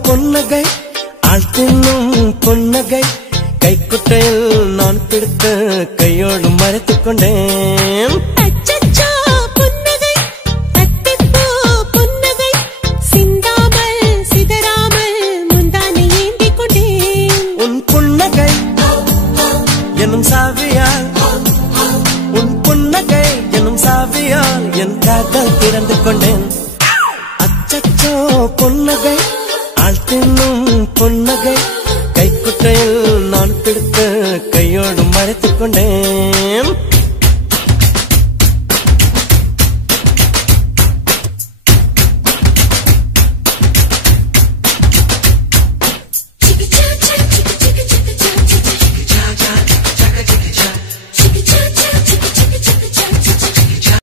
பொன்னகை ஆழ்த்தினும் பொன்னகை கைக்குட்டையில் நான் பிடித்த கையோடு மறைத்துக் கொண்டேன். உன் புன்னகை எனும் சாவியால் உன் புன்னகை எனும் சாவியால் என் காதல் திறந்து கொண்டேன். அச்சச்சோ பொன்னகை ஆழ்த்தினும் பொன்னகை கைக்குட்டையில் நான் பிடித்த கையோடு மறைத்துக் கொண்டேன்.